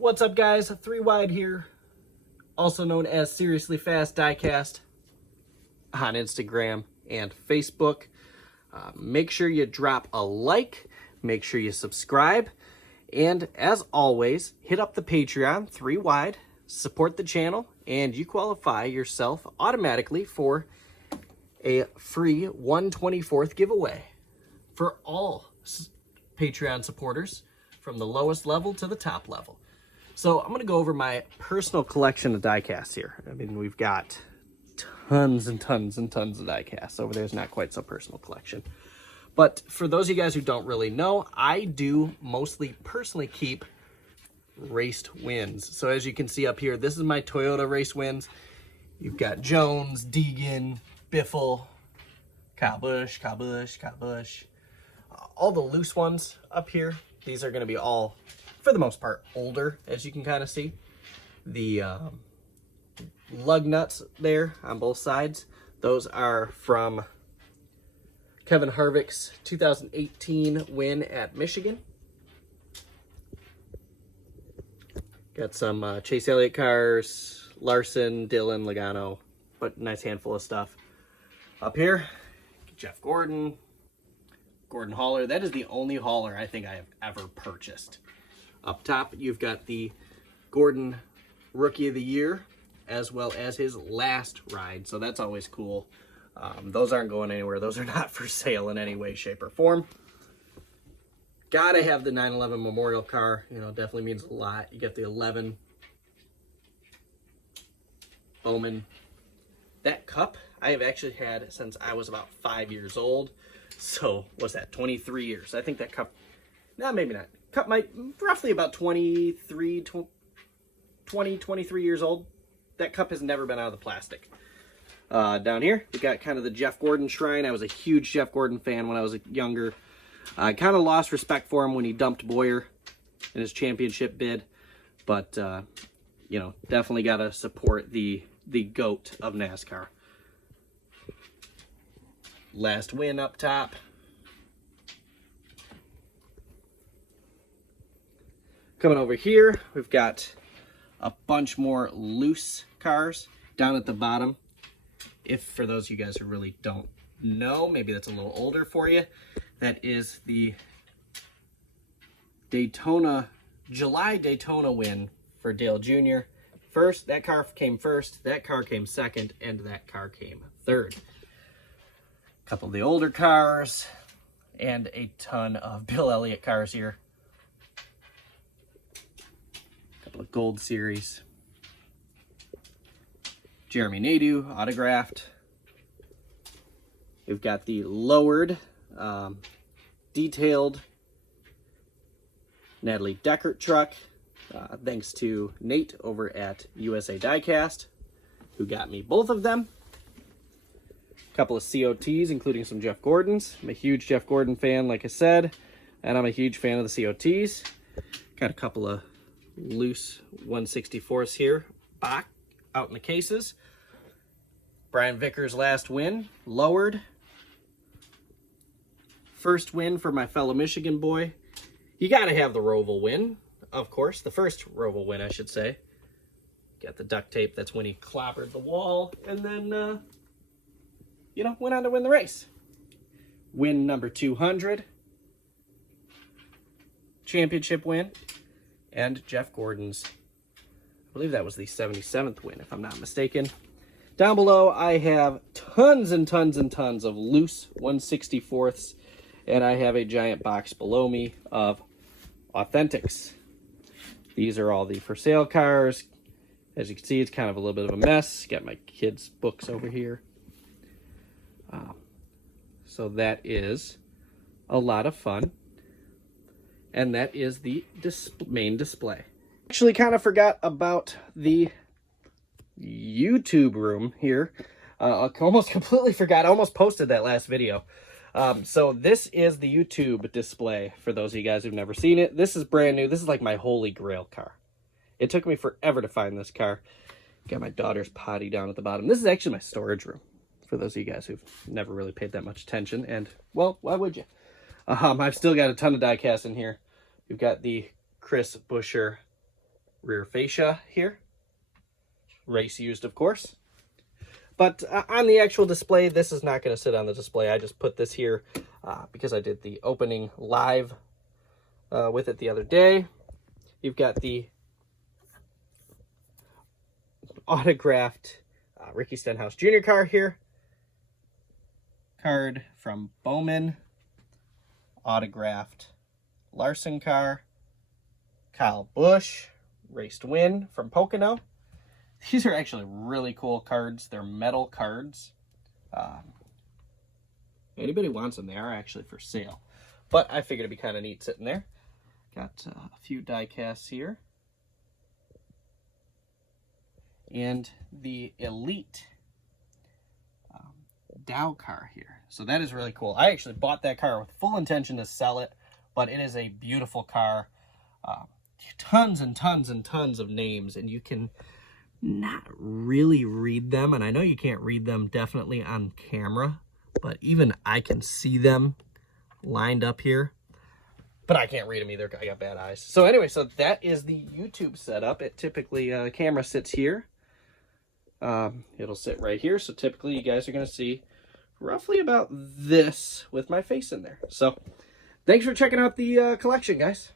What's up, guys? 3 Wide here, also known as Seriously Fast Diecast on Instagram and Facebook. Make sure you drop a like, make sure you subscribe, and as always, hit up the Patreon, 3 Wide, support the channel, and you qualify yourself automatically for a free 1/24th giveaway for all Patreon supporters from the lowest level to the top level. So I'm going to go over my personal collection of diecasts here. I mean, we've got tons and tons and tons of diecasts. Over there's not quite so personal collection. But for those of you guys who don't really know, I do mostly personally keep raced wins. So as you can see up here, this is my Toyota race wins. You've got Jones, Deegan, Biffle, Kyle Busch, all the loose ones up here. These are going to be all, for the most part, older, as you can kind of see. The lug nuts there on both sides, those are from Kevin Harvick's 2018 win at Michigan. Got some Chase Elliott cars, Larson, Dillon, Logano, but nice handful of stuff. Up here, Jeff Gordon, Gordon hauler. That is the only hauler I think I have ever purchased. Up top, you've got the Gordon Rookie of the Year, as well as his last ride, so that's always cool. Those aren't going anywhere. Those are not for sale in any way, shape, or form. Gotta have the 911 Memorial car. You know, definitely means a lot. You get the 11 Bowman. That cup I have actually had since I was about 5 years old. So, what's that, 23 years? I think that cup, no, maybe not. Cup might, roughly about 23 years old. That cup has never been out of the plastic. Down here, we got kind of the Jeff Gordon shrine. I was a huge Jeff Gordon fan when I was younger. I kind of lost respect for him when he dumped Boyer in his championship bid. But, you know, definitely got to support the GOAT of NASCAR. Last win up top. Coming over here, we've got a bunch more loose cars down at the bottom. If for those of you guys who really don't know, maybe that's a little older for you, that is the July Daytona win for Dale Jr. First, that car came first, that car came second, and that car came third. Couple of the older cars, and a ton of Bill Elliott cars here. Couple of Gold Series. Jeremy Nadeau, autographed. We've got the lowered, detailed Natalie Deckert truck. Thanks to Nate over at USA Diecast, who got me both of them. Couple of COTs, including some Jeff Gordons. I'm a huge Jeff Gordon fan, like I said, and I'm a huge fan of the COTs. Got a couple of loose 1/64ths here, back out in the cases. Brian Vickers' last win, lowered. First win for my fellow Michigan boy. You got to have the Roval win, of course. The first Roval win, I should say. Got the duct tape. That's when he clobbered the wall, and then you know, went on to win the race. Win number 200. Championship win. And Jeff Gordon's, I believe that was the 77th win, if I'm not mistaken. Down below, I have tons and tons and tons of loose 1/64ths. And I have a giant box below me of Authentics. These are all the for sale cars. As you can see, it's kind of a little bit of a mess. Got my kids' books over here. So that is a lot of fun. And that is the main display. Actually kind of forgot about the YouTube room here. I almost completely forgot. I almost posted that last video. So this is the YouTube display for those of you guys who've never seen it. This is brand new. This is like my holy grail car. It took me forever to find this car. Got my daughter's potty down at the bottom. This is actually my storage room, for those of you guys who've never really paid that much attention. And, well, why would you? I've still got a ton of diecast in here. We've got the Chris Buescher rear fascia here. Race used, of course. But on the actual display, this is not going to sit on the display. I just put this here because I did the opening live with it the other day. You've got the autographed Ricky Stenhouse Jr. car here. Card from Bowman. Autographed Larson car. Kyle Busch. Race to Win from Pocono. These are actually really cool cards. They're metal cards. Anybody wants them, they are actually for sale. But I figured it'd be kind of neat sitting there. Got a few die casts here. And the Elite Dow car here. So that is really cool. I actually bought that car with full intention to sell it, but it is a beautiful car. Tons and tons and tons of names, and you can not really read them, and I know you can't read them definitely on camera, but even I can see them lined up here, but I can't read them either. I got bad eyes. So anyway, so that is the YouTube setup. It typically, the camera sits here. It'll sit right here, so typically you guys are going to see roughly about this with my face in there. So thanks for checking out the collection, guys.